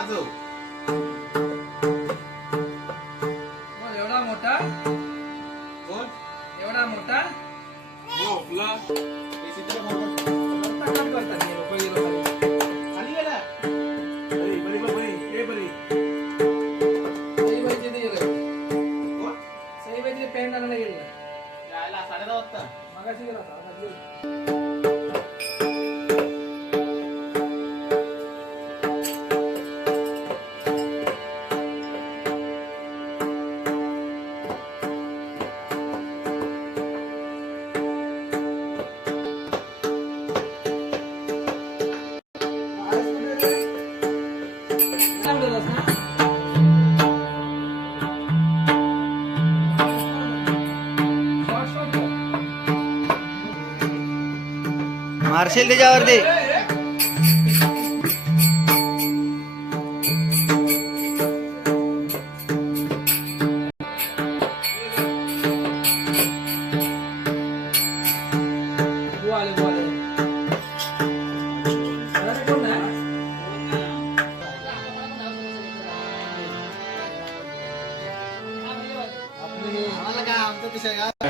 वाजव मग एवढा मोठा? कोण? एवढा मोठा? हे करतात हे लोकं, हे लोकं. खाली गेला. बरी बरी बरी, बरी. ए बरी. सईबाईचे ते गेले. कोण? सईबाईचे पॅन्ट आणायला गेले. यायला साडेदहा वाजता. मगाशी गेला होता, आता गेला. मारशील त्याच्यावरती आम्हाला काय आमचा विषय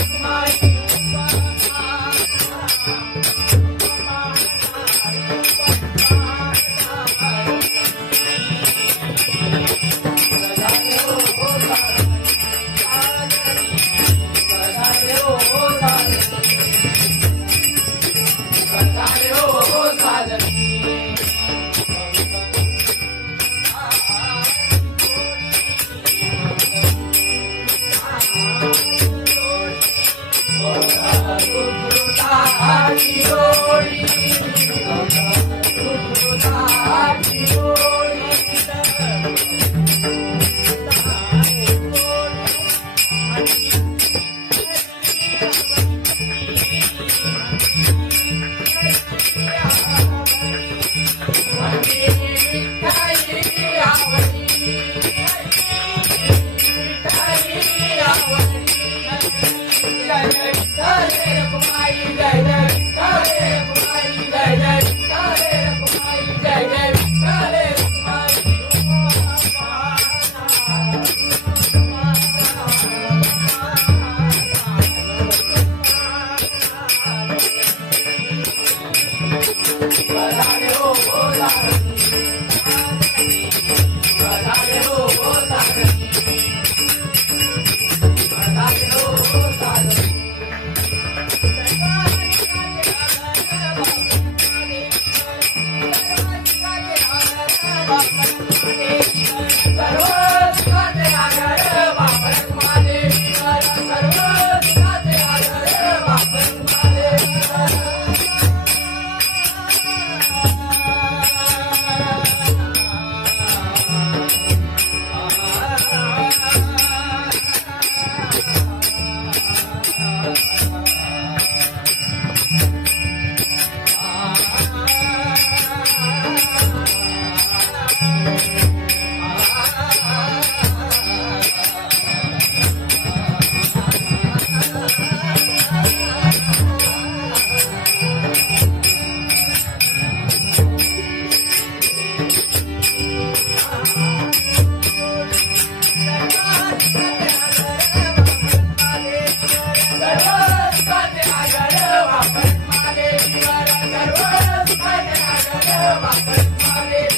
Bye.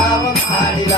ನಾಮ ಮಾಡಿದ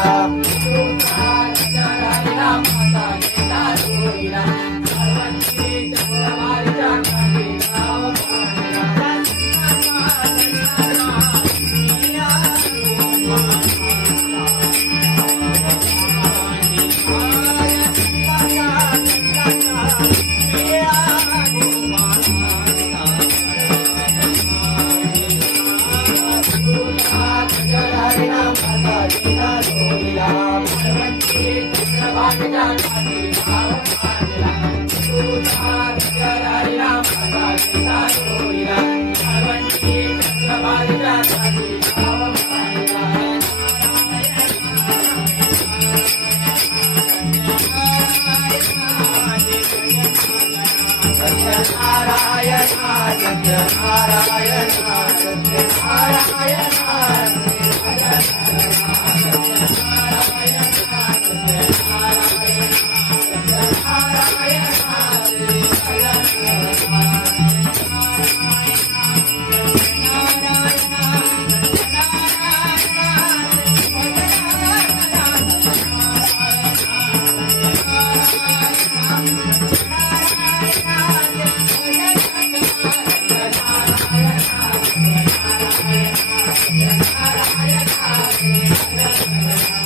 नारायण Thank you.